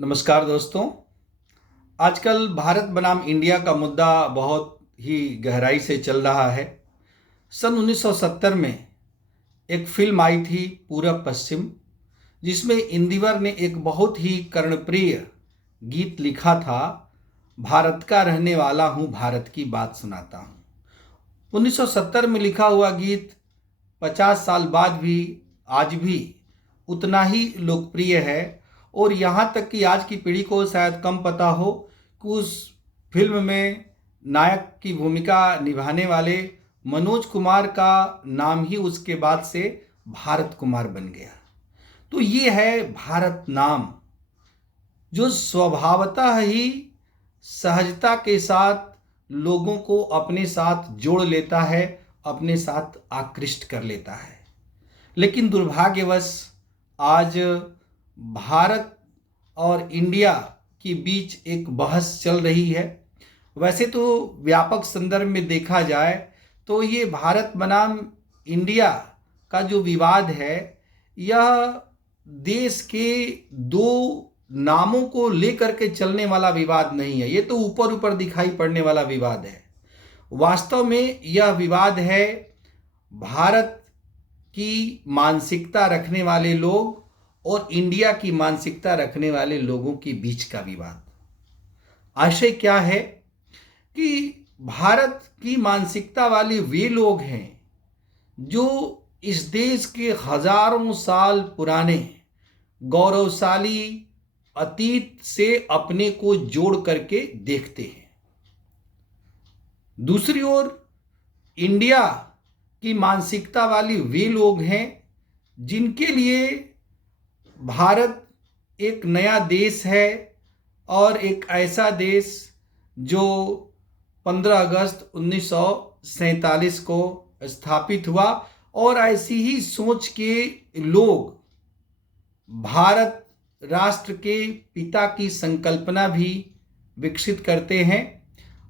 नमस्कार दोस्तों। आजकल भारत बनाम इंडिया का मुद्दा बहुत ही गहराई से चल रहा है। सन 1970 में एक फिल्म आई थी पूरब पश्चिम, जिसमें इंदिवर ने एक बहुत ही कर्णप्रिय गीत लिखा था, भारत का रहने वाला हूँ, भारत की बात सुनाता हूँ। 1970 में लिखा हुआ गीत 50 साल बाद भी आज भी उतना ही लोकप्रिय है। और यहाँ तक कि आज की पीढ़ी को शायद कम पता हो कि उस फिल्म में नायक की भूमिका निभाने वाले मनोज कुमार का नाम ही उसके बाद से भारत कुमार बन गया। तो ये है भारत नाम, जो स्वभावतः ही सहजता के साथ लोगों को अपने साथ जोड़ लेता है, अपने साथ आकृष्ट कर लेता है। लेकिन दुर्भाग्यवश आज भारत और इंडिया के बीच एक बहस चल रही है। वैसे तो व्यापक संदर्भ में देखा जाए तो ये भारत बनाम इंडिया का जो विवाद है, यह देश के दो नामों को लेकर के चलने वाला विवाद नहीं है। ये तो ऊपर ऊपर दिखाई पड़ने वाला विवाद है। वास्तव में यह विवाद है भारत की मानसिकता रखने वाले लोग और इंडिया की मानसिकता रखने वाले लोगों के बीच का विवाद। आशय क्या है कि भारत की मानसिकता वाले वे लोग हैं जो इस देश के हजारों साल पुराने गौरवशाली अतीत से अपने को जोड़ करके देखते हैं। दूसरी ओर इंडिया की मानसिकता वाले वे लोग हैं जिनके लिए भारत एक नया देश है और एक ऐसा देश जो 15 अगस्त 1947 को स्थापित हुआ। और ऐसी ही सोच के लोग भारत राष्ट्र के पिता की संकल्पना भी विकसित करते हैं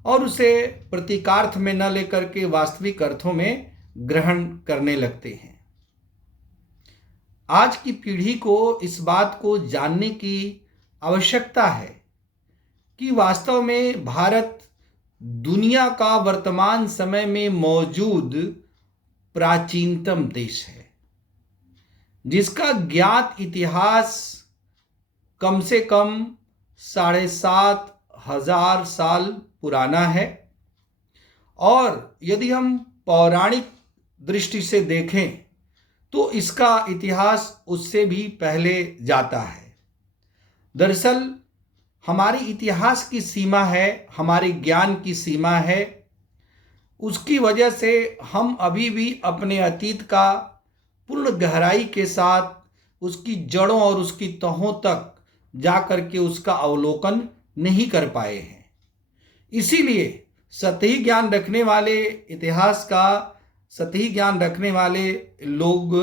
और उसे प्रतीकार्थ में न लेकर के वास्तविक अर्थों में ग्रहण करने लगते हैं। आज की पीढ़ी को इस बात को जानने की आवश्यकता है कि वास्तव में भारत दुनिया का वर्तमान समय में मौजूद प्राचीनतम देश है, जिसका ज्ञात इतिहास कम से कम 7,500 साल पुराना है। और यदि हम पौराणिक दृष्टि से देखें तो इसका इतिहास उससे भी पहले जाता है। दरअसल हमारी इतिहास की सीमा है, हमारे ज्ञान की सीमा है। उसकी वजह से हम अभी भी अपने अतीत का पूर्ण गहराई के साथ उसकी जड़ों और उसकी तहों तक जा कर के उसका अवलोकन नहीं कर पाए हैं। इसीलिए सतही ज्ञान रखने वाले, इतिहास का सतही ज्ञान रखने वाले लोग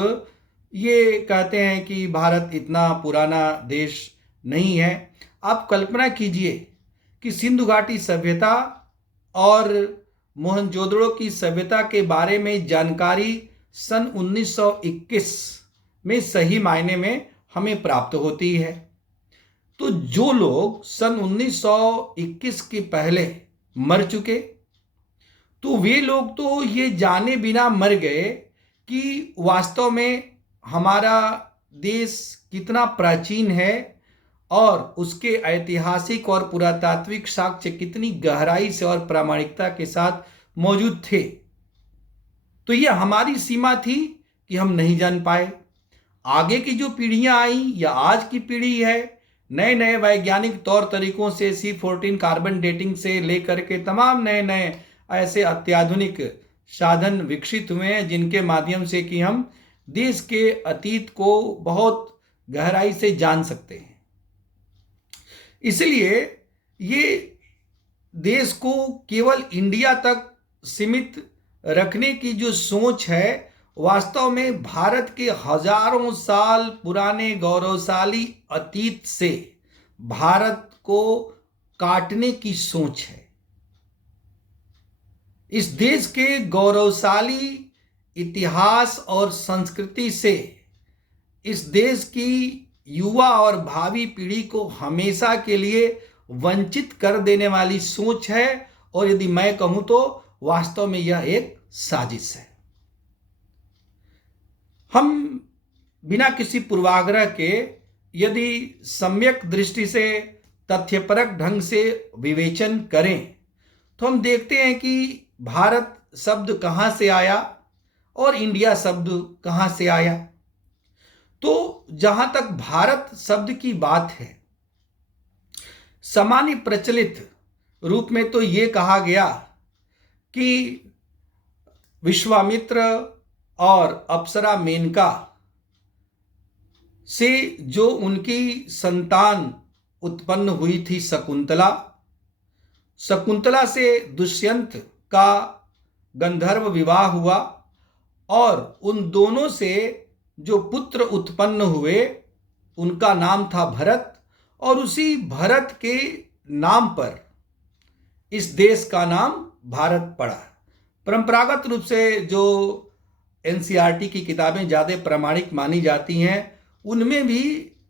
ये कहते हैं कि भारत इतना पुराना देश नहीं है। आप कल्पना कीजिए कि सिंधु घाटी सभ्यता और मोहनजोदड़ो की सभ्यता के बारे में जानकारी सन 1921 में सही मायने में हमें प्राप्त होती है। तो जो लोग सन 1921 के पहले मर चुके, तो वे लोग तो ये जाने बिना मर गए कि वास्तव में हमारा देश कितना प्राचीन है और उसके ऐतिहासिक और पुरातात्विक साक्ष्य कितनी गहराई से और प्रामाणिकता के साथ मौजूद थे। तो ये हमारी सीमा थी कि हम नहीं जान पाए। आगे की जो पीढ़ियां आई या आज की पीढ़ी है, नए नए वैज्ञानिक तौर तरीकों से C14 कार्बन डेटिंग से लेकर के तमाम नए नए ऐसे अत्याधुनिक साधन विकसित हुए हैं जिनके माध्यम से कि हम देश के अतीत को बहुत गहराई से जान सकते हैं। इसलिए ये देश को केवल इंडिया तक सीमित रखने की जो सोच है, वास्तव में भारत के हजारों साल पुराने गौरवशाली अतीत से भारत को काटने की सोच है। इस देश के गौरवशाली इतिहास और संस्कृति से इस देश की युवा और भावी पीढ़ी को हमेशा के लिए वंचित कर देने वाली सोच है, और यदि मैं कहूं तो वास्तव में यह एक साजिश है। हम बिना किसी पूर्वाग्रह के यदि सम्यक दृष्टि से तथ्यपरक ढंग से विवेचन करें तो हम देखते हैं कि भारत शब्द कहां से आया और इंडिया शब्द कहां से आया। तो जहां तक भारत शब्द की बात है, सामान्य प्रचलित रूप में तो ये कहा गया कि विश्वामित्र और अप्सरा मेनका से जो उनकी संतान उत्पन्न हुई थी शकुंतला, शकुंतला से दुष्यंत का गंधर्व विवाह हुआ और उन दोनों से जो पुत्र उत्पन्न हुए उनका नाम था भरत, और उसी भरत के नाम पर इस देश का नाम भारत पड़ा। परंपरागत रूप से जो एनसीईआरटी की किताबें ज़्यादा प्रामाणिक मानी जाती हैं उनमें भी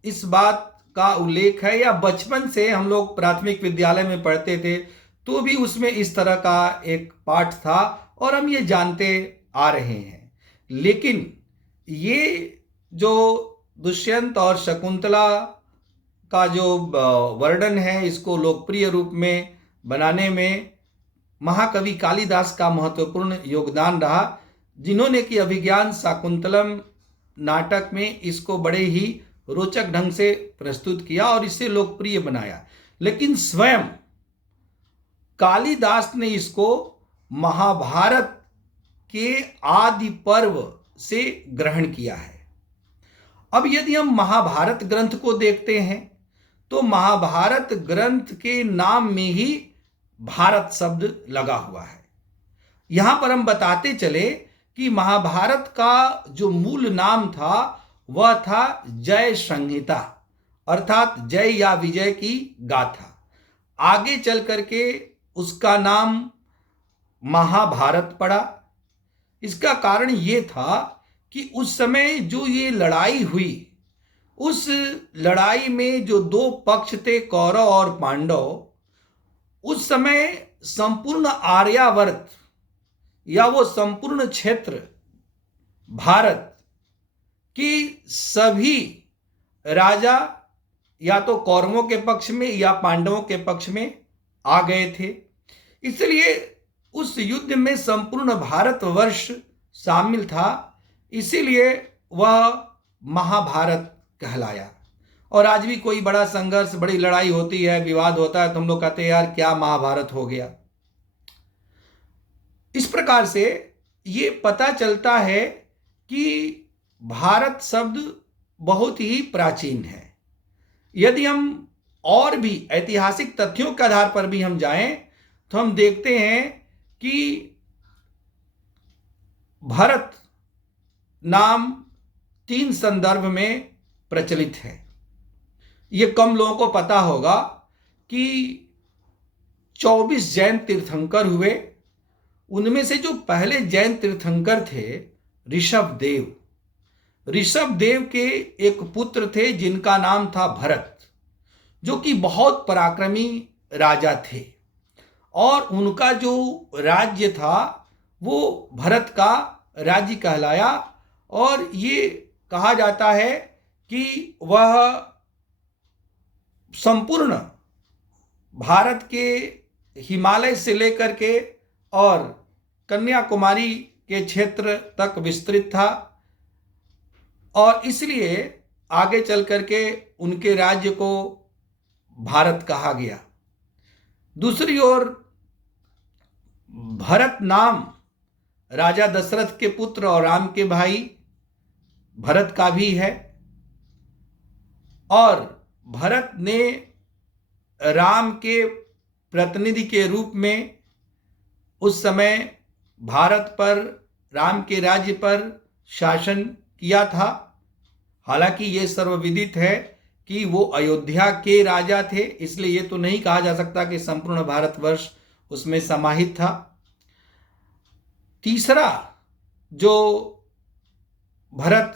इस बात का उल्लेख है, या बचपन से हम लोग प्राथमिक विद्यालय में पढ़ते थे तो भी उसमें इस तरह का एक पाठ था और हम ये जानते आ रहे हैं। लेकिन ये जो दुष्यंत और शकुंतला का जो वर्णन है, इसको लोकप्रिय रूप में बनाने में महाकवि कालिदास का महत्वपूर्ण योगदान रहा, जिन्होंने कि अभिज्ञान शाकुंतलम नाटक में इसको बड़े ही रोचक ढंग से प्रस्तुत किया और इसे लोकप्रिय बनाया। लेकिन स्वयं कालिदास ने इसको महाभारत के आदि पर्व से ग्रहण किया है। अब यदि हम महाभारत ग्रंथ को देखते हैं तो महाभारत ग्रंथ के नाम में ही भारत शब्द लगा हुआ है। यहां पर हम बताते चले कि महाभारत का जो मूल नाम था वह था जय संहिता, अर्थात जय या विजय की गाथा। आगे चल करके उसका नाम महाभारत पड़ा। इसका कारण ये था कि उस समय जो ये लड़ाई हुई, उस लड़ाई में जो दो पक्ष थे कौरव और पांडव, उस समय संपूर्ण आर्यावर्त या वो संपूर्ण क्षेत्र भारत की सभी राजा या तो कौरवों के पक्ष में या पांडवों के पक्ष में आ गए थे। इसलिए उस युद्ध में संपूर्ण भारतवर्ष शामिल था, इसीलिए वह महाभारत कहलाया। और आज भी कोई बड़ा संघर्ष, बड़ी लड़ाई होती है, विवाद होता है तो हम लोग कहते हैं यार क्या महाभारत हो गया। इस प्रकार से ये पता चलता है कि भारत शब्द बहुत ही प्राचीन है। यदि हम और भी ऐतिहासिक तथ्यों के आधार पर भी हम जाएं तो हम देखते हैं कि भरत नाम 3 संदर्भ में प्रचलित है। ये कम लोगों को पता होगा कि 24 जैन तीर्थंकर हुए। उनमें से जो पहले जैन तीर्थंकर थे ऋषभदेव, ऋषभदेव के एक पुत्र थे जिनका नाम था भरत, जो कि बहुत पराक्रमी राजा थे, और उनका जो राज्य था वो भरत का राज्य कहलाया। और ये कहा जाता है कि वह संपूर्ण भारत के हिमालय से लेकर के और कन्याकुमारी के क्षेत्र तक विस्तृत था, और इसलिए आगे चल करके उनके राज्य को भारत कहा गया। दूसरी ओर भरत नाम राजा दशरथ के पुत्र और राम के भाई भरत का भी है, और भरत ने राम के प्रतिनिधि के रूप में उस समय भारत पर, राम के राज्य पर शासन किया था। हालांकि ये सर्वविदित है कि वो अयोध्या के राजा थे, इसलिए ये तो नहीं कहा जा सकता कि संपूर्ण भारतवर्ष उसमें समाहित था। तीसरा जो भरत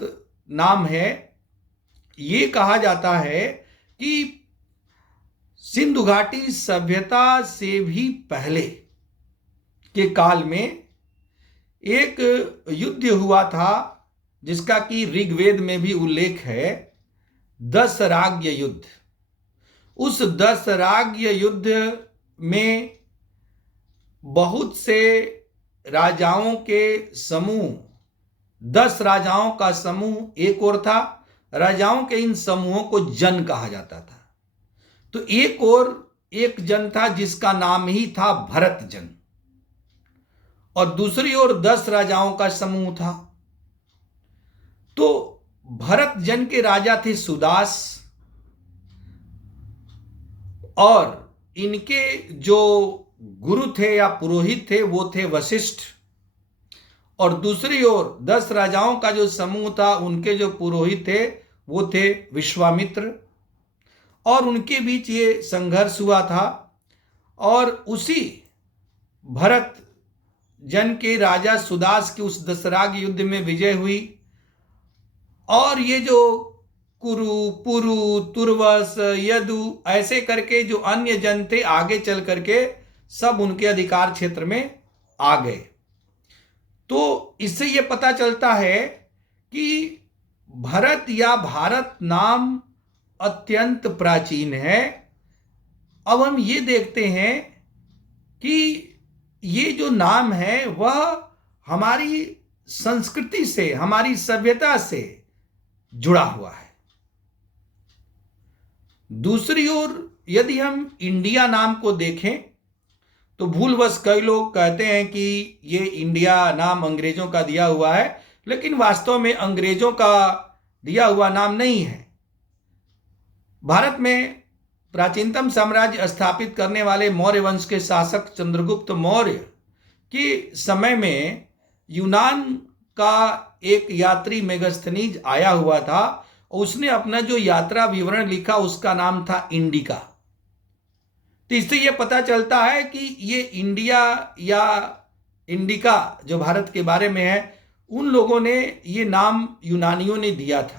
नाम है ये कहा जाता है कि सिंधु घाटी सभ्यता से भी पहले के काल में एक युद्ध हुआ था, जिसका कि ऋग्वेद में भी उल्लेख है, दशराग्य युद्ध। उस दशराग्य युद्ध में बहुत से राजाओं के समूह, 10 राजाओं का समूह एक ओर था। राजाओं के इन समूहों को जन कहा जाता था। तो एक और एक जन था जिसका नाम ही था भरत जन, और दूसरी ओर 10 राजाओं का समूह था। तो भरत जन के राजा थे सुदास, और इनके जो गुरु थे या पुरोहित थे वो थे वशिष्ठ। और दूसरी ओर 10 राजाओं का जो समूह था, उनके जो पुरोहित थे वो थे विश्वामित्र, और उनके बीच ये संघर्ष हुआ था। और उसी भरत जन के राजा सुदास की उस दशराग युद्ध में विजय हुई, और ये जो कुरु, पुरु, तुर्वस, यदु ऐसे करके जो अन्य जन थे, आगे चल करके सब उनके अधिकार क्षेत्र में आ गए। तो इससे ये पता चलता है कि भरत या भारत नाम अत्यंत प्राचीन है। अब हम ये देखते हैं कि ये जो नाम है वह हमारी संस्कृति से, हमारी सभ्यता से जुड़ा हुआ है। दूसरी ओर यदि हम इंडिया नाम को देखें तो भूलवश कई लोग कहते हैं कि ये इंडिया नाम अंग्रेजों का दिया हुआ है, लेकिन वास्तव में अंग्रेजों का दिया हुआ नाम नहीं है। भारत में प्राचीनतम साम्राज्य स्थापित करने वाले मौर्य वंश के शासक चंद्रगुप्त मौर्य के समय में यूनान का एक यात्री मेगास्थनीज आया हुआ था, और उसने अपना जो यात्रा विवरण लिखा उसका नाम था इंडिका। तो इससे यह पता चलता है कि ये इंडिया या इंडिका जो भारत के बारे में है, उन लोगों ने ये नाम यूनानियों ने दिया था।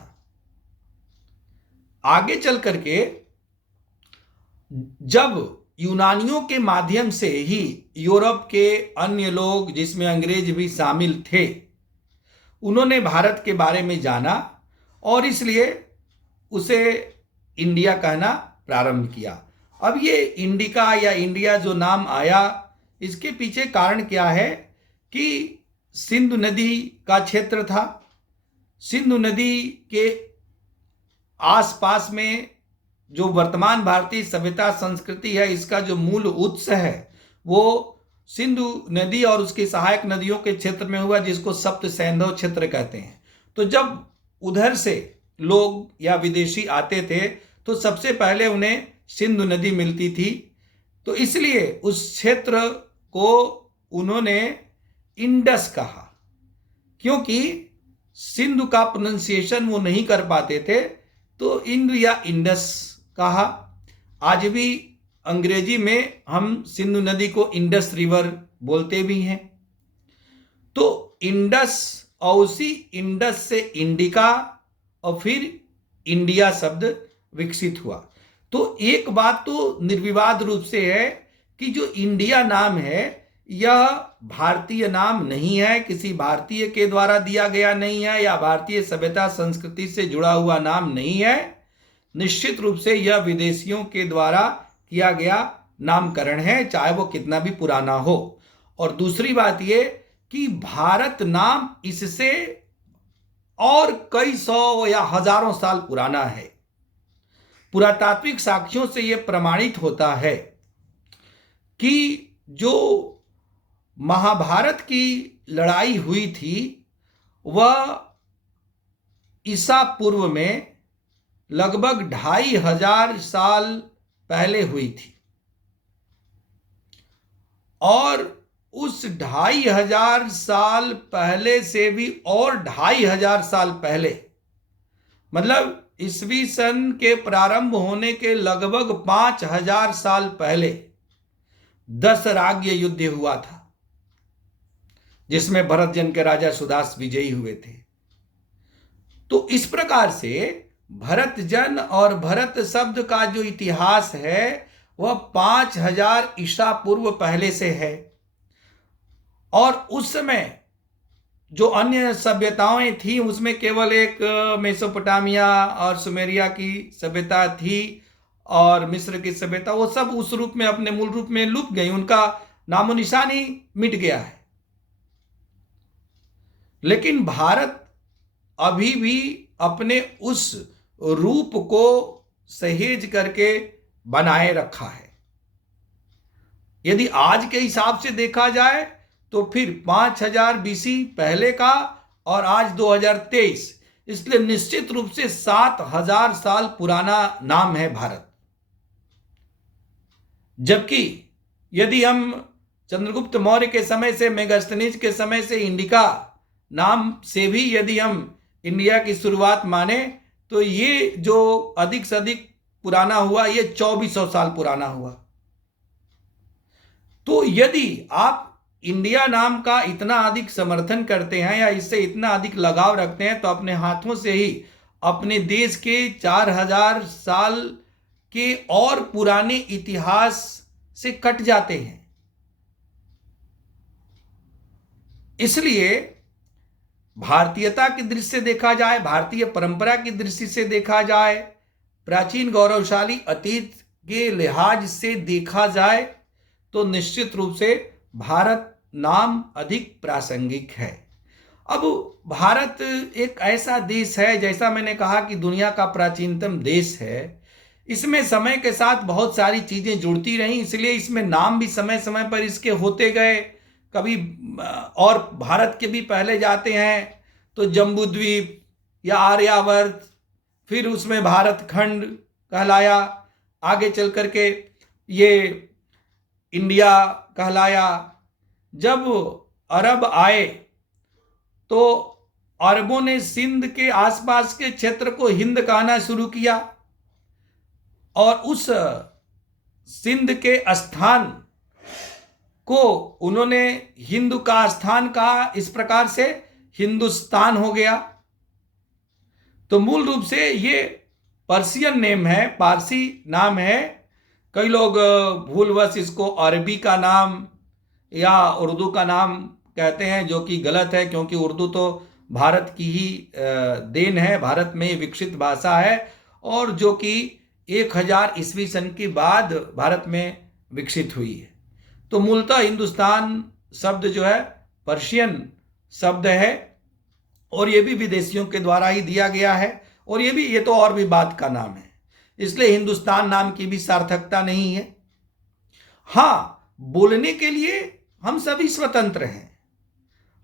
आगे चल करके जब यूनानियों के माध्यम से ही यूरोप के अन्य लोग, जिसमें अंग्रेज भी शामिल थे, उन्होंने भारत के बारे में जाना और इसलिए उसे इंडिया कहना प्रारंभ किया। अब ये इंडिका या इंडिया जो नाम आया, इसके पीछे कारण क्या है कि सिंधु नदी का क्षेत्र था। सिंधु नदी के आसपास में जो वर्तमान भारतीय सभ्यता संस्कृति है, इसका जो मूल उत्स है वो सिंधु नदी और उसकी सहायक नदियों के क्षेत्र में हुआ, जिसको सप्त सैंधव क्षेत्र कहते हैं। तो जब उधर से लोग या विदेशी आते थे तो सबसे पहले उन्हें सिंधु नदी मिलती थी, तो इसलिए उस क्षेत्र को उन्होंने इंडस कहा, क्योंकि सिंधु का प्रोनाउंसिएशन वो नहीं कर पाते थे, तो इंड या इंडस कहा। आज भी अंग्रेजी में हम सिंधु नदी को इंडस रिवर बोलते भी हैं। तो इंडस और उसी इंडस से इंडिका और फिर इंडिया शब्द विकसित हुआ। तो एक बात तो निर्विवाद रूप से है कि जो इंडिया नाम है यह भारतीय नाम नहीं है, किसी भारतीय के द्वारा दिया गया नहीं है, या भारतीय सभ्यता संस्कृति से जुड़ा हुआ नाम नहीं है। निश्चित रूप से यह विदेशियों के द्वारा किया गया नामकरण है, चाहे वो कितना भी पुराना हो। और दूसरी बात यह कि भारत नाम इससे और कई सौ या हजारों साल पुराना है। पुरातात्विक साक्ष्यों से यह प्रमाणित होता है कि जो महाभारत की लड़ाई हुई थी वह ईसा पूर्व में लगभग 2500 साल पहले हुई थी, और उस 2500 साल पहले से भी और 2500 साल पहले, मतलब ईसवी सन के प्रारंभ होने के लगभग 5000 साल पहले दशराग्य युद्ध हुआ था, जिसमें भरत जन के राजा सुदास विजयी हुए थे। तो इस प्रकार से भरत जन और भरत शब्द का जो इतिहास है वह 5000 ईसा पूर्व पहले से है। और उस समय जो अन्य सभ्यताएं थी उसमें केवल एक मेसोपोटामिया और सुमेरिया की सभ्यता थी और मिस्र की सभ्यता, वो सब उस रूप में अपने मूल रूप में लुप्त गई, उनका नामो निशान ही मिट गया है। लेकिन भारत अभी भी अपने उस रूप को सहेज करके बनाए रखा है। यदि आज के हिसाब से देखा जाए तो फिर 5000 बीसी पहले का और आज 2023, इसलिए निश्चित रूप से 7000 साल पुराना नाम है भारत। जबकि यदि हम चंद्रगुप्त मौर्य के समय से, मेगास्थनीज के समय से इंडिका नाम से भी यदि हम इंडिया की शुरुआत माने तो ये जो अधिक से अधिक पुराना हुआ ये 2400 साल पुराना हुआ। तो यदि आप इंडिया नाम का इतना अधिक समर्थन करते हैं या इससे इतना अधिक लगाव रखते हैं तो अपने हाथों से ही अपने देश के 4000 साल के और पुराने इतिहास से कट जाते हैं। इसलिए भारतीयता की दृष्टि से देखा जाए, भारतीय परंपरा की दृष्टि से देखा जाए, प्राचीन गौरवशाली अतीत के लिहाज से देखा जाए तो निश्चित रूप से भारत नाम अधिक प्रासंगिक है। अब भारत एक ऐसा देश है, जैसा मैंने कहा कि दुनिया का प्राचीनतम देश है, इसमें समय के साथ बहुत सारी चीजें जुड़ती रहीं, इसलिए इसमें नाम भी समय समय पर इसके होते गए। कभी और भारत के भी पहले जाते हैं तो जम्बूद्वीप या आर्यावर्त, फिर उसमें भारत खंड कहलाया, आगे चल करके ये इंडिया कहलाया। जब अरब आए तो अरबों ने सिंध के आसपास के क्षेत्र को हिंद कहना शुरू किया और उस सिंध के स्थान को उन्होंने हिंदू का स्थान कहा, इस प्रकार से हिंदुस्तान हो गया। तो मूल रूप से ये पर्शियन नेम है, पारसी नाम है। कई लोग भूलवश इसको अरबी का नाम या उर्दू का नाम कहते हैं, जो कि गलत है, क्योंकि उर्दू तो भारत की ही देन है, भारत में विकसित भाषा है और जो कि 1000 ईस्वी सन के बाद भारत में विकसित हुई है। तो मूलतः हिंदुस्तान शब्द जो है पर्शियन शब्द है और ये भी विदेशियों के द्वारा ही दिया गया है और ये तो और भी बात का नाम है, इसलिए हिंदुस्तान नाम की भी सार्थकता नहीं है। हाँ, बोलने के लिए हम सभी स्वतंत्र हैं।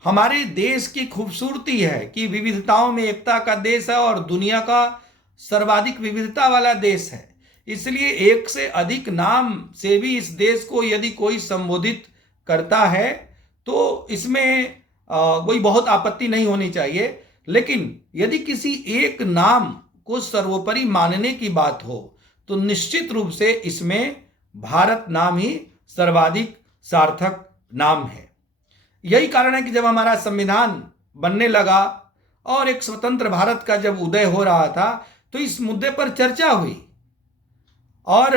हमारे देश की खूबसूरती है कि विविधताओं में एकता का देश है और दुनिया का सर्वाधिक विविधता वाला देश है। इसलिए एक से अधिक नाम से भी इस देश को यदि कोई संबोधित करता है तो इसमें कोई बहुत आपत्ति नहीं होनी चाहिए। लेकिन यदि किसी एक नाम को सर्वोपरि मानने की बात हो तो निश्चित रूप से इसमें भारत नाम ही सर्वाधिक सार्थक नाम है। यही कारण है कि जब हमारा संविधान बनने लगा और एक स्वतंत्र भारत का जब उदय हो रहा था तो इस मुद्दे पर चर्चा हुई और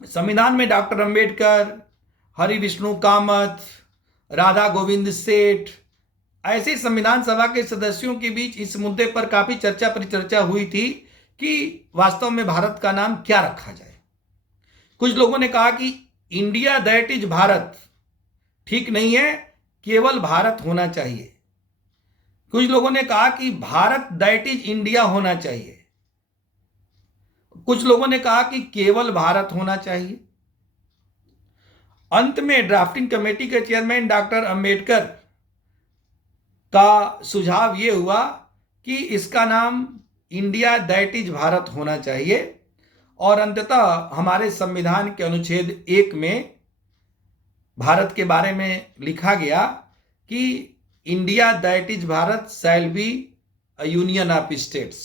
संविधान में डॉक्टर अंबेडकर, हरि विष्णु कामत, राधा गोविंद सेठ ऐसे संविधान सभा के सदस्यों के बीच इस मुद्दे पर काफी चर्चा परिचर्चा हुई थी कि वास्तव में भारत का नाम क्या रखा जाए। कुछ लोगों ने कहा कि इंडिया दैट इज भारत ठीक नहीं है, केवल भारत होना चाहिए। कुछ लोगों ने कहा कि भारत दैट इज इंडिया होना चाहिए। कुछ लोगों ने कहा कि केवल भारत होना चाहिए। अंत में ड्राफ्टिंग कमेटी के चेयरमैन डॉक्टर अंबेडकर का सुझाव यह हुआ कि इसका नाम इंडिया दैट इज भारत होना चाहिए और अंततः हमारे संविधान के अनुच्छेद 1 में भारत के बारे में लिखा गया कि India that is Bharat shall be a union of states.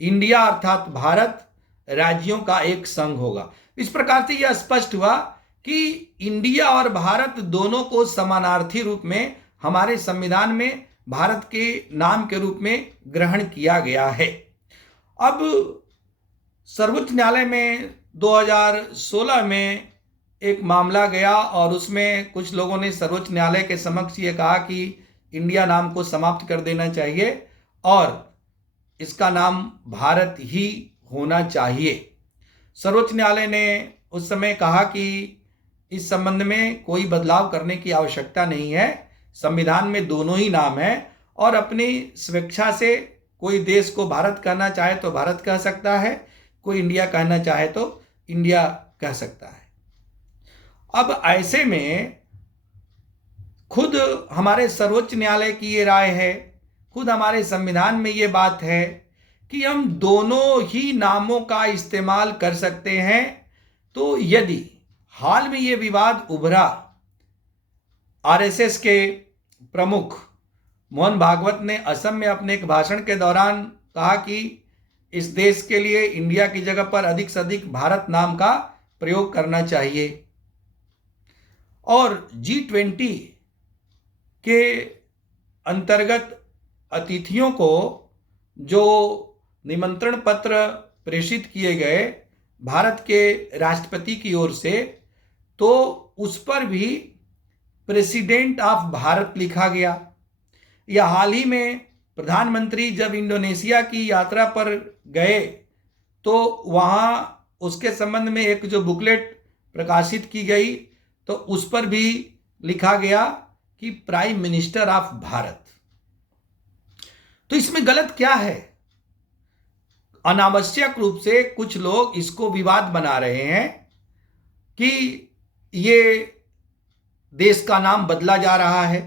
India अर्थात भारत राज्यों का एक संघ होगा। इस प्रकार से यह स्पष्ट हुआ कि इंडिया और भारत दोनों को समानार्थी रूप में हमारे संविधान में भारत के नाम के रूप में ग्रहण किया गया है। अब सर्वोच्च न्यायालय में 2016 में एक मामला गया और उसमें कुछ लोगों ने सर्वोच्च न्यायालय के समक्ष ये कहा कि इंडिया नाम को समाप्त कर देना चाहिए और इसका नाम भारत ही होना चाहिए। सर्वोच्च न्यायालय ने उस समय कहा कि इस संबंध में कोई बदलाव करने की आवश्यकता नहीं है, संविधान में दोनों ही नाम है और अपनी स्वेच्छा से कोई देश को भारत कहना चाहे तो भारत कह सकता है, कोई इंडिया कहना चाहे तो इंडिया कह सकता है। अब ऐसे में खुद हमारे सर्वोच्च न्यायालय की ये राय है, खुद हमारे संविधान में ये बात है कि हम दोनों ही नामों का इस्तेमाल कर सकते हैं। तो यदि हाल में ये विवाद उभरा, आरएसएस के प्रमुख मोहन भागवत ने असम में अपने एक भाषण के दौरान कहा कि इस देश के लिए इंडिया की जगह पर अधिक से अधिक भारत नाम का प्रयोग करना चाहिए। और G20 के अंतर्गत अतिथियों को जो निमंत्रण पत्र प्रेषित किए गए भारत के राष्ट्रपति की ओर से, तो उस पर भी प्रेसिडेंट ऑफ भारत लिखा गया। या हाल ही में प्रधानमंत्री जब इंडोनेशिया की यात्रा पर गए तो वहाँ उसके संबंध में एक जो बुकलेट प्रकाशित की गई तो उस पर भी लिखा गया कि प्राइम मिनिस्टर ऑफ भारत। तो इसमें गलत क्या है? अनावश्यक रूप से कुछ लोग इसको विवाद बना रहे हैं कि ये देश का नाम बदला जा रहा है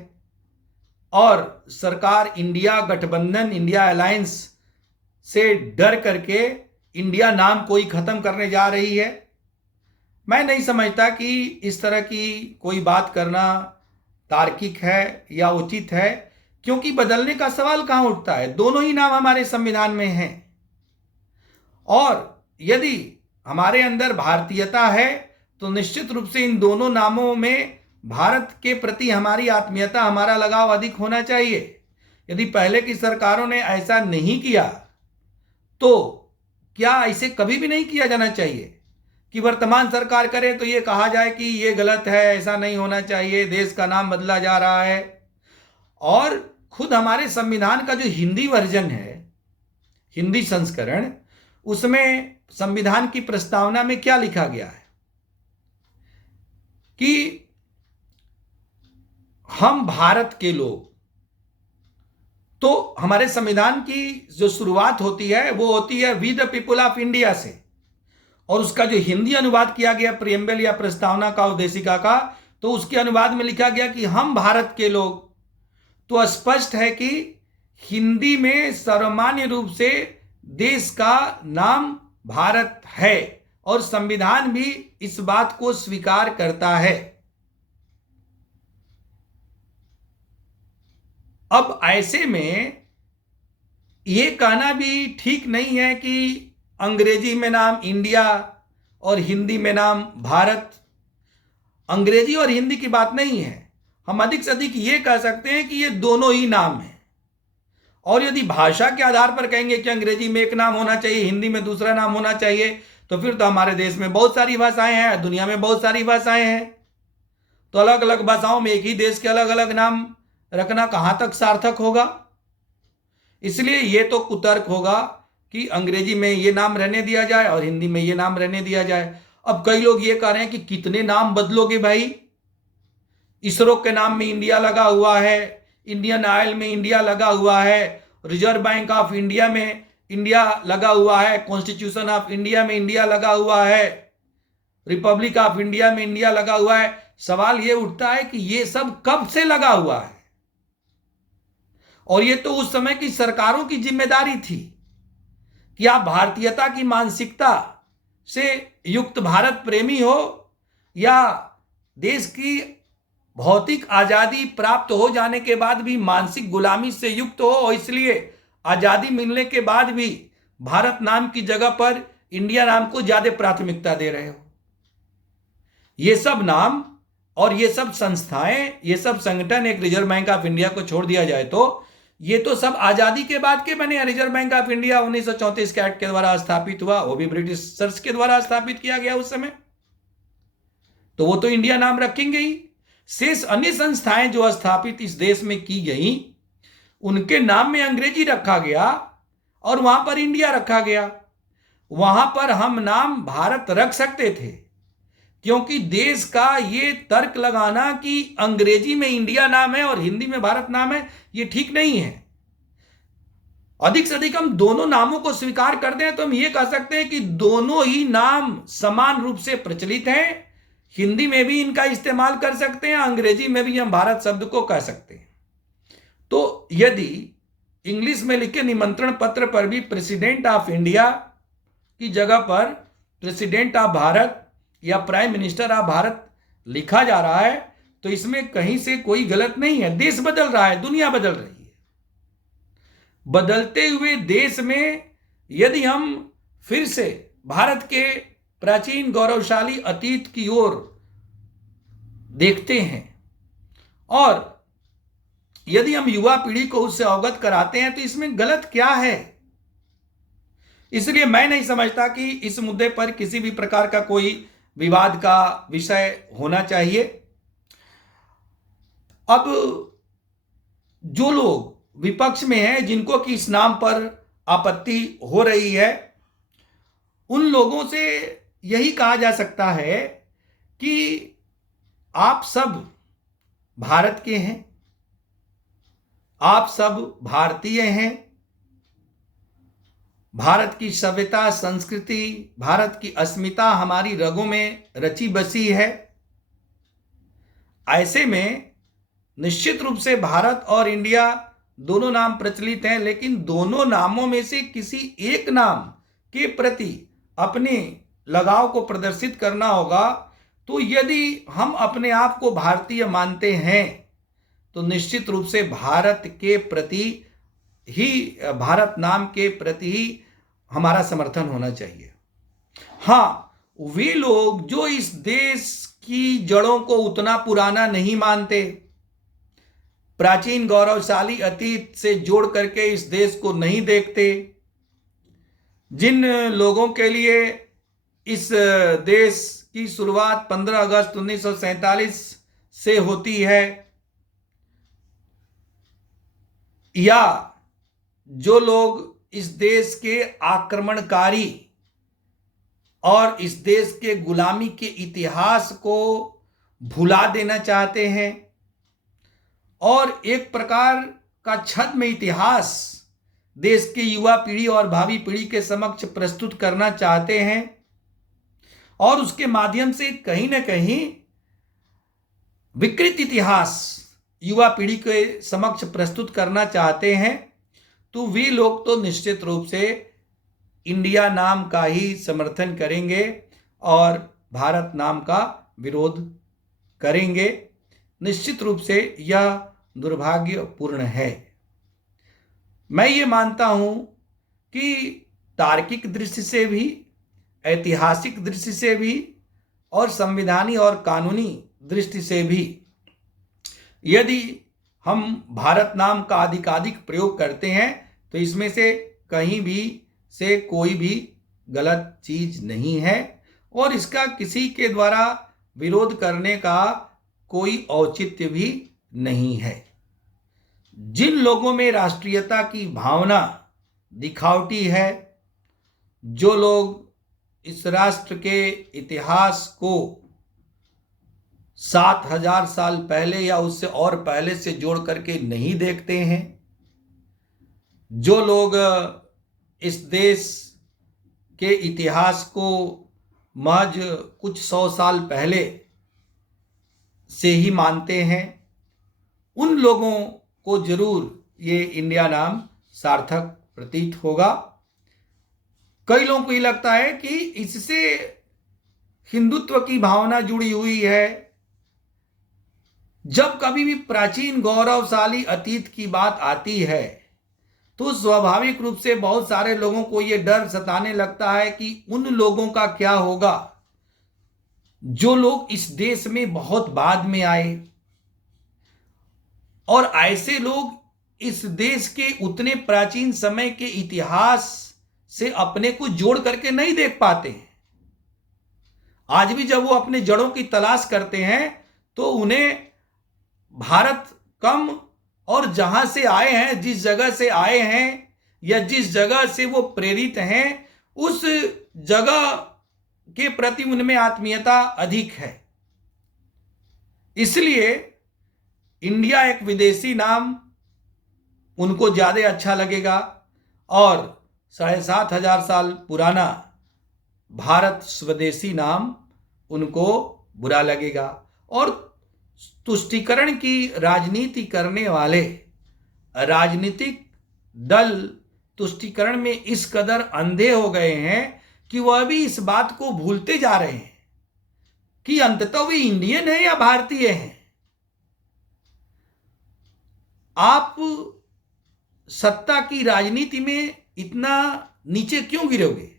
और सरकार इंडिया गठबंधन, इंडिया अलायंस से डर करके इंडिया नाम कोई खत्म करने जा रही है। मैं नहीं समझता कि इस तरह की कोई बात करना तार्किक है या उचित है, क्योंकि बदलने का सवाल कहां उठता है? दोनों ही नाम हमारे संविधान में हैं और यदि हमारे अंदर भारतीयता है तो निश्चित रूप से इन दोनों नामों में भारत के प्रति हमारी आत्मीयता, हमारा लगाव अधिक होना चाहिए। यदि पहले की सरकारों ने ऐसा नहीं किया तो क्या ऐसे कभी भी नहीं किया जाना चाहिए कि वर्तमान सरकार करे तो ये कहा जाए कि ये गलत है, ऐसा नहीं होना चाहिए, देश का नाम बदला जा रहा है। और खुद हमारे संविधान का जो हिंदी वर्जन है, हिंदी संस्करण, उसमें संविधान की प्रस्तावना में क्या लिखा गया है कि हम भारत के लोग। तो हमारे संविधान की जो शुरुआत होती है वो होती है we the people of India से, और उसका जो हिंदी अनुवाद किया गया प्रियम्बल या प्रस्तावना का, उद्देशिका का, तो उसके अनुवाद में लिखा गया कि हम भारत के लोग। तो स्पष्ट है कि हिंदी में सर्वमान्य रूप से देश का नाम भारत है और संविधान भी इस बात को स्वीकार करता है। अब ऐसे में यह कहना भी ठीक नहीं है कि अंग्रेजी में नाम इंडिया और हिंदी में नाम भारत। अंग्रेजी और हिंदी की बात नहीं है, हम अधिक से अधिक ये कह सकते हैं कि ये दोनों ही नाम हैं। और यदि भाषा के आधार पर कहेंगे कि अंग्रेजी में एक नाम होना चाहिए, हिंदी में दूसरा नाम होना चाहिए, तो फिर तो हमारे देश में बहुत सारी भाषाएं हैं, दुनिया में बहुत सारी भाषाएं हैं, तो अलग अलग भाषाओं में एक ही देश के अलग अलग नाम रखना कहां तक सार्थक होगा? इसलिए यह तो कुतर्क होगा कि अंग्रेजी में ये नाम रहने दिया जाए और हिंदी में ये नाम रहने दिया जाए। अब कई लोग ये कह रहे हैं कि कितने नाम बदलोगे भाई? इसरो के नाम में इंडिया लगा हुआ है, इंडियन ऑयल में इंडिया लगा हुआ है, रिजर्व बैंक ऑफ इंडिया में इंडिया लगा हुआ है, कॉन्स्टिट्यूशन ऑफ इंडिया में इंडिया लगा हुआ है, रिपब्लिक ऑफ इंडिया में इंडिया लगा हुआ है। सवाल यह उठता है कि यह सब कब से लगा हुआ है? और यह तो उस समय की सरकारों की जिम्मेदारी थी कि आप भारतीयता की मानसिकता से युक्त भारत प्रेमी हो या देश की भौतिक आजादी प्राप्त हो जाने के बाद भी मानसिक गुलामी से युक्त हो और इसलिए आजादी मिलने के बाद भी भारत नाम की जगह पर इंडिया नाम को ज्यादा प्राथमिकता दे रहे हो। ये सब नाम और ये सब संस्थाएं, ये सब संगठन, एक रिजर्व बैंक ऑफ इंडिया को छोड़ दिया जाए तो ये तो सब आजादी के बाद के बने हैं। रिजर्व बैंक ऑफ इंडिया 1934 के एक्ट के द्वारा स्थापित हुआ, वो भी ब्रिटिशर्स के द्वारा स्थापित किया गया उस समय, तो वो तो इंडिया नाम रखेंगे ही। शेष अन्य संस्थाएं जो स्थापित इस देश में की गई, उनके नाम में अंग्रेजी रखा गया और वहां पर इंडिया रखा गया। वहां पर हम नाम भारत रख सकते थे, क्योंकि देश का ये तर्क लगाना कि अंग्रेजी में इंडिया नाम है और हिंदी में भारत नाम है, ये ठीक नहीं है। अधिक से अधिक हम दोनों नामों को स्वीकार कर दें तो हम ये कह सकते हैं कि दोनों ही नाम समान रूप से प्रचलित हैं। हिंदी में भी इनका इस्तेमाल कर सकते हैं, अंग्रेजी में भी हम भारत शब्द को कह सकते हैं। तो यदि इंग्लिश में लिखे निमंत्रण पत्र पर भी प्रेसिडेंट ऑफ इंडिया की जगह पर प्रेसिडेंट ऑफ भारत या प्राइम मिनिस्टर ऑफ भारत लिखा जा रहा है, तो इसमें कहीं से कोई गलत नहीं है। देश बदल रहा है, दुनिया बदल रही है। बदलते हुए देश में यदि हम फिर से भारत के प्राचीन गौरवशाली अतीत की ओर देखते हैं और यदि हम युवा पीढ़ी को उससे अवगत कराते हैं, तो इसमें गलत क्या है? इसलिए मैं नहीं समझता कि इस मुद्दे पर किसी भी प्रकार का कोई विवाद का विषय होना चाहिए। अब जो लोग विपक्ष में हैं, जिनको कि इस नाम पर आपत्ति हो रही है, उन लोगों से यही कहा जा सकता है कि आप सब भारत के हैं, आप सब भारतीय हैं। भारत की सभ्यता, संस्कृति, भारत की अस्मिता हमारी रगों में रची बसी है। ऐसे में निश्चित रूप से भारत और इंडिया दोनों नाम प्रचलित हैं, लेकिन दोनों नामों में से किसी एक नाम के प्रति अपने लगाव को प्रदर्शित करना होगा। तो यदि हम अपने आप को भारतीय मानते हैं, तो निश्चित रूप से भारत के प्रति ही, भारत नाम के प्रति ही हमारा समर्थन होना चाहिए। हाँ, वे लोग जो इस देश की जड़ों को उतना पुराना नहीं मानते, प्राचीन गौरवशाली अतीत से जोड़ करके इस देश को नहीं देखते, जिन लोगों के लिए इस देश की शुरुआत 15 अगस्त 1947 से होती है, या जो लोग इस देश के आक्रमणकारी और इस देश के गुलामी के इतिहास को भुला देना चाहते हैं और एक प्रकार का छद्म इतिहास देश की युवा पीढ़ी और भावी पीढ़ी के समक्ष प्रस्तुत करना चाहते हैं, और उसके माध्यम से कहीं ना कहीं विकृत इतिहास युवा पीढ़ी के समक्ष प्रस्तुत करना चाहते हैं, तो वे लोग तो निश्चित रूप से इंडिया नाम का ही समर्थन करेंगे और भारत नाम का विरोध करेंगे। निश्चित रूप से यह दुर्भाग्यपूर्ण है। मैं ये मानता हूं कि तार्किक दृष्टि से भी, ऐतिहासिक दृष्टि से भी और संविधानी और कानूनी दृष्टि से भी यदि हम भारत नाम का अधिकाधिक प्रयोग करते हैं, तो इसमें से कहीं भी से कोई भी गलत चीज नहीं है और इसका किसी के द्वारा विरोध करने का कोई औचित्य भी नहीं है। जिन लोगों में राष्ट्रीयता की भावना दिखावटी है, जो लोग इस राष्ट्र के इतिहास को 7000 साल पहले या उससे और पहले से जोड़ करके नहीं देखते हैं, जो लोग इस देश के इतिहास को महज कुछ 100 साल पहले से ही मानते हैं, उन लोगों को जरूर ये इंडिया नाम सार्थक प्रतीत होगा। कई लोगों को ये लगता है कि इससे हिंदुत्व की भावना जुड़ी हुई है। जब कभी भी प्राचीन गौरवशाली अतीत की बात आती है, तो स्वाभाविक रूप से बहुत सारे लोगों को यह डर सताने लगता है कि उन लोगों का क्या होगा जो लोग इस देश में बहुत बाद में आए, और ऐसे लोग इस देश के उतने प्राचीन समय के इतिहास से अपने को जोड़ करके नहीं देख पाते हैं। आज भी जब वो अपने जड़ों की तलाश करते हैं तो उन्हें भारत कम, और जहां से आए हैं, जिस जगह से आए हैं या जिस जगह से वो प्रेरित हैं, उस जगह के प्रति उनमें आत्मीयता अधिक है। इसलिए इंडिया एक विदेशी नाम उनको ज्यादा अच्छा लगेगा और 7,500 साल पुराना भारत स्वदेशी नाम उनको बुरा लगेगा। और तुष्टीकरण की राजनीति करने वाले राजनीतिक दल तुष्टीकरण में इस कदर अंधे हो गए हैं कि वह भी इस बात को भूलते जा रहे हैं कि अंततः वे इंडियन है या भारतीय हैं। आप सत्ता की राजनीति में इतना नीचे क्यों गिरोगे?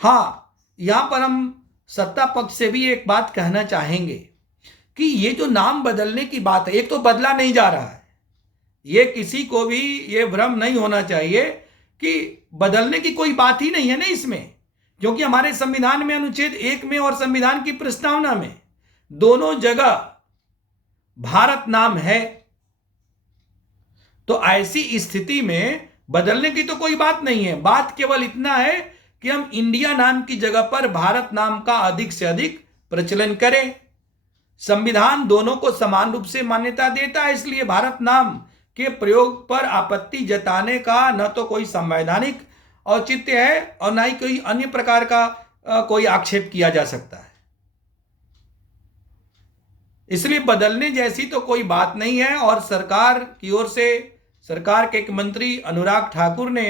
हां, यहां पर हम सत्ता पक्ष से भी एक बात कहना चाहेंगे कि ये जो नाम बदलने की बात है, एक तो बदला नहीं जा रहा है। ये किसी को भी ये भ्रम नहीं होना चाहिए कि बदलने की कोई बात ही नहीं है ना इसमें, क्योंकि हमारे संविधान में अनुच्छेद 1 में और संविधान की प्रस्तावना में दोनों जगह भारत नाम है। तो ऐसी स्थिति में बदलने की तो कोई बात नहीं है। बात केवल इतना है कि हम इंडिया नाम की जगह पर भारत नाम का अधिक से अधिक प्रचलन करें। संविधान दोनों को समान रूप से मान्यता देता है, इसलिए भारत नाम के प्रयोग पर आपत्ति जताने का न तो कोई संवैधानिक औचित्य है और न ही कोई अन्य प्रकार का कोई आक्षेप किया जा सकता है। इसलिए बदलने जैसी तो कोई बात नहीं है। और सरकार की ओर से सरकार के एक मंत्री अनुराग ठाकुर ने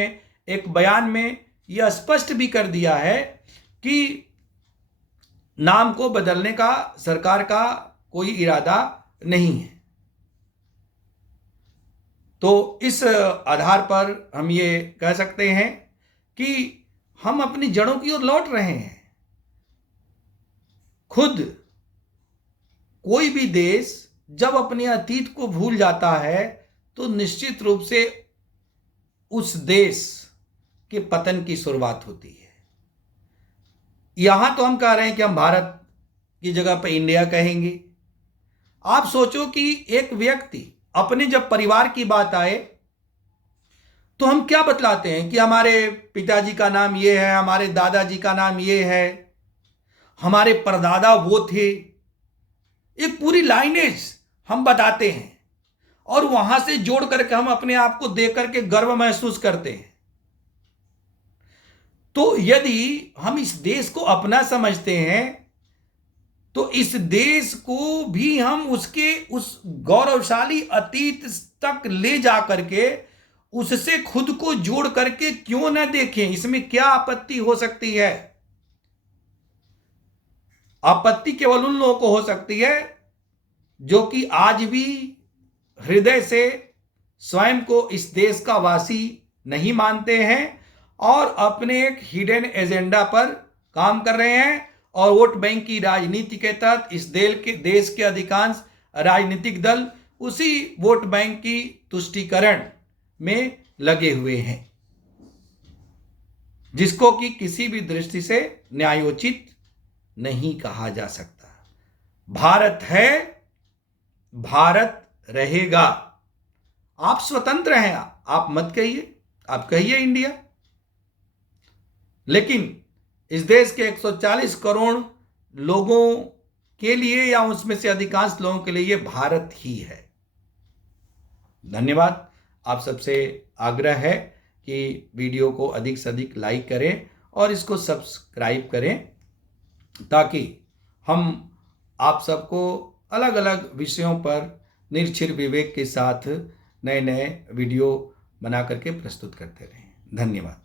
एक बयान में यह स्पष्ट भी कर दिया है कि नाम को बदलने का सरकार का कोई इरादा नहीं है। तो इस आधार पर हम ये कह सकते हैं कि हम अपनी जड़ों की ओर लौट रहे हैं। खुद कोई भी देश जब अपने अतीत को भूल जाता है तो निश्चित रूप से उस देश के पतन की शुरुआत होती है। यहां तो हम कह रहे हैं कि हम भारत की जगह पर इंडिया कहेंगे। आप सोचो कि एक व्यक्ति अपने जब परिवार की बात आए तो हम क्या बतलाते हैं कि हमारे पिताजी का नाम ये है, हमारे दादाजी का नाम ये है, हमारे परदादा वो थे। एक पूरी लाइनेज हम बताते हैं और वहां से जोड़ करके हम अपने आप को देख करके गर्व महसूस करते हैं। तो यदि हम इस देश को अपना समझते हैं तो इस देश को भी हम उसके उस गौरवशाली अतीत तक ले जा करके उससे खुद को जोड़ करके क्यों न देखें? इसमें क्या आपत्ति हो सकती है? आपत्ति केवल उन लोगों को हो सकती है जो कि आज भी हृदय से स्वयं को इस देश का वासी नहीं मानते हैं और अपने एक हिडन एजेंडा पर काम कर रहे हैं और वोट बैंक की राजनीति के तहत इस देश के अधिकांश राजनीतिक दल उसी वोट बैंक की तुष्टीकरण में लगे हुए हैं, जिसको कि किसी भी दृष्टि से न्यायोचित नहीं कहा जा सकता। भारत है, भारत रहेगा। आप स्वतंत्र हैं, आप मत कहिए, आप कहिए इंडिया, लेकिन इस देश के 140 करोड़ लोगों के लिए या उसमें से अधिकांश लोगों के लिए यह भारत ही है। धन्यवाद। आप सबसे आग्रह है कि वीडियो को अधिक से अधिक लाइक करें और इसको सब्सक्राइब करें ताकि हम आप सबको अलग अलग विषयों पर निर्भीक विवेक के साथ नए नए वीडियो बना करके प्रस्तुत करते रहें। धन्यवाद।